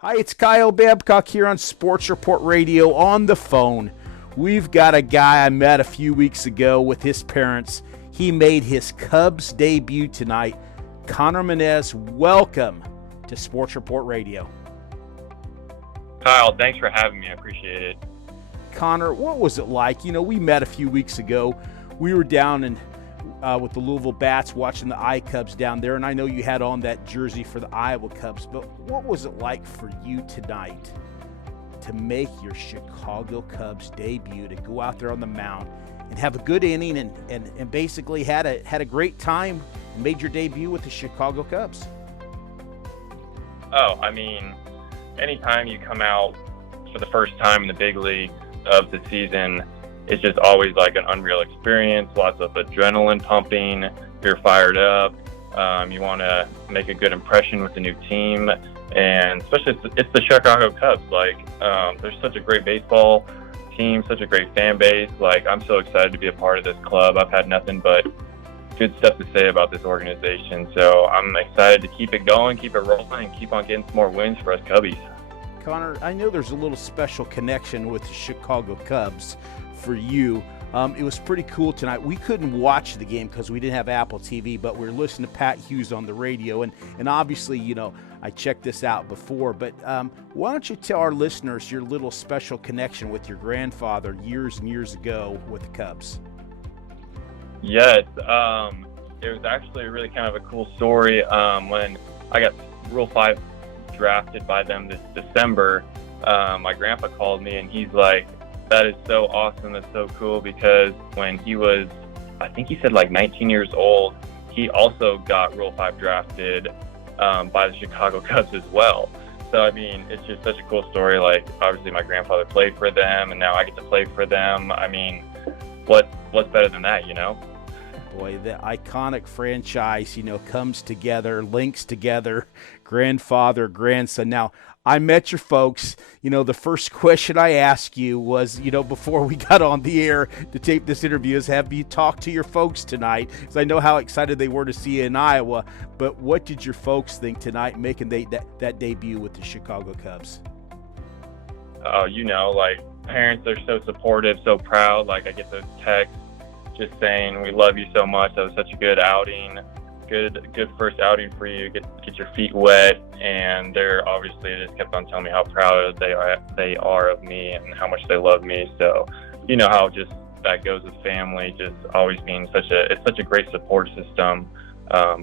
Hi, it's Kyle Babcock here on Sports Report Radio on the phone. We've got a guy I met a few weeks ago with his parents. He made his Cubs debut tonight. Connor Menez, welcome to Sports Report Radio. Kyle, thanks for having me. I appreciate it. Connor, what was it like? We met a few weeks ago. We were down with the Louisville Bats watching the Cubs down there, and I know you had on that jersey for the Iowa Cubs, but what was it like for you tonight to make your Chicago Cubs debut, to go out there on the mound and have a good inning and basically had a great time and made your debut with the Chicago Cubs? Oh, anytime you come out for the first time in the big leagues of the season, it's just always like an unreal experience, lots of adrenaline pumping, you're fired up, you want to make a good impression with the new team, and especially it's the Chicago Cubs. There's such a great baseball team, such a great fan base. I'm so excited to be a part of this club. I've had nothing but good stuff to say about this organization, so I'm excited to keep it going, keep it rolling, and keep on getting some more wins for us Cubbies. Connor, I know there's a little special connection with the Chicago Cubs for you. It was pretty cool tonight. We couldn't watch the game because we didn't have Apple TV, but we were listening to Pat Hughes on the radio, and obviously, I checked this out before, but why don't you tell our listeners your little special connection with your grandfather years and years ago with the Cubs? Yes, it was actually really kind of a cool story. When I got Rule 5 drafted by them this December, my grandpa called me and he's like, "That is so awesome, that's so cool," because when he was, I think he said 19 years old, he also got Rule 5 drafted by the Chicago Cubs as well. So, it's just such a cool story. Obviously my grandfather played for them and now I get to play for them. What's better than that, Boy, the iconic franchise, comes together, links together, grandfather, grandson. Now, I met your folks. The first question I asked you was, before we got on the air to tape this interview, is have you talked to your folks tonight? Because I know how excited they were to see you in Iowa. But what did your folks think tonight making that debut with the Chicago Cubs? Oh, parents are so supportive, so proud. I get those texts just saying, "We love you so much. That was such a good outing. Good first outing for you. Get your feet wet." And they're obviously just kept on telling me how proud they are of me and how much they love me. So, how just that goes with family, just always being such a great support system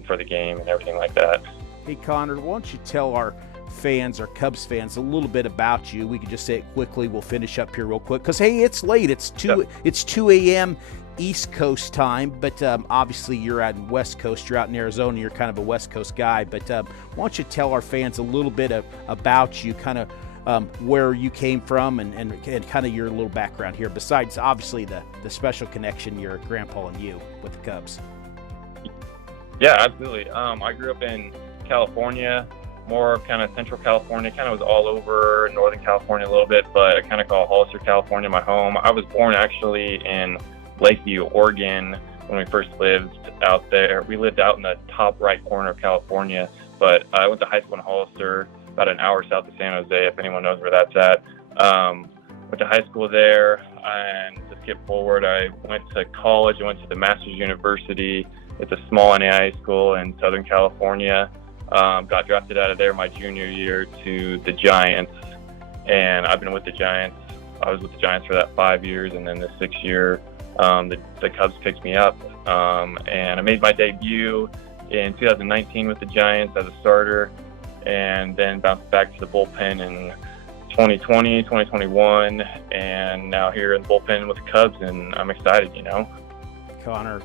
for the game and everything like that. Hey, Connor, why don't you tell our fans, our Cubs fans, a little bit about you? We can just say it quickly. We'll finish up here real quick because, hey, it's late. It's 2 a.m. East Coast time, but obviously you're out in West Coast. You're out in Arizona. You're kind of a West Coast guy. But why don't you tell our fans a little bit about you, kind of where you came from and kind of your little background here, besides obviously the special connection your grandpa and you with the Cubs. Yeah, absolutely. I grew up in California, more kind of Central California, kind of was all over Northern California a little bit, but I kind of call Hollister, California my home. I was born actually in Lefty, Oregon, when we first lived out there. We lived out in the top right corner of California, but I went to high school in Hollister, about an hour south of San Jose, if anyone knows where that's at. Went to high school there, and to skip forward, I went to college. I went to the Masters University. It's a small NAIA school in Southern California. Got drafted out of there my junior year to the Giants, and I've been with the Giants. I was with the Giants for that 5 years, and then the 6th year, the Cubs picked me up, and I made my debut in 2019 with the Giants as a starter, and then bounced back to the bullpen in 2020, 2021, and now here in the bullpen with the Cubs, and I'm excited, Connor,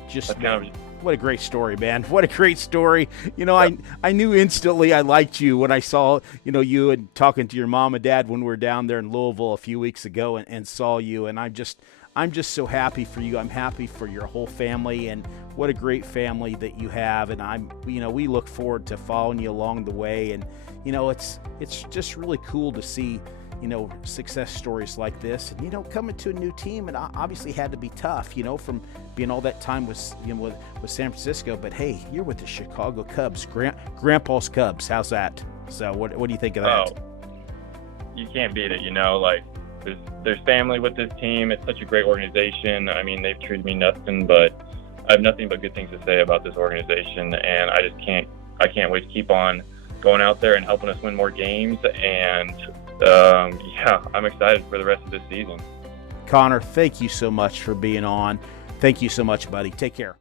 what a great story, man. What a great story. I knew instantly I liked you when I saw, you and talking to your mom and dad when we were down there in Louisville a few weeks ago and saw you, and I'm just so happy for you. I'm happy for your whole family, and what a great family that you have. And we look forward to following you along the way. And, it's just really cool to see, success stories like this. And, coming to a new team, and obviously had to be tough, from being all that time with San Francisco. But hey, you're with the Chicago Cubs, Grandpa's Cubs. How's that? So what do you think of that? you can't beat it. You know, like there's family with this team. It's such a great organization. I mean, they've treated me nothing but I have nothing but good things to say about this organization, and I can't wait to keep on going out there and helping us win more games. And yeah, I'm excited for the rest of this season. Connor, thank you so much for being on. Thank you so much, buddy. Take care.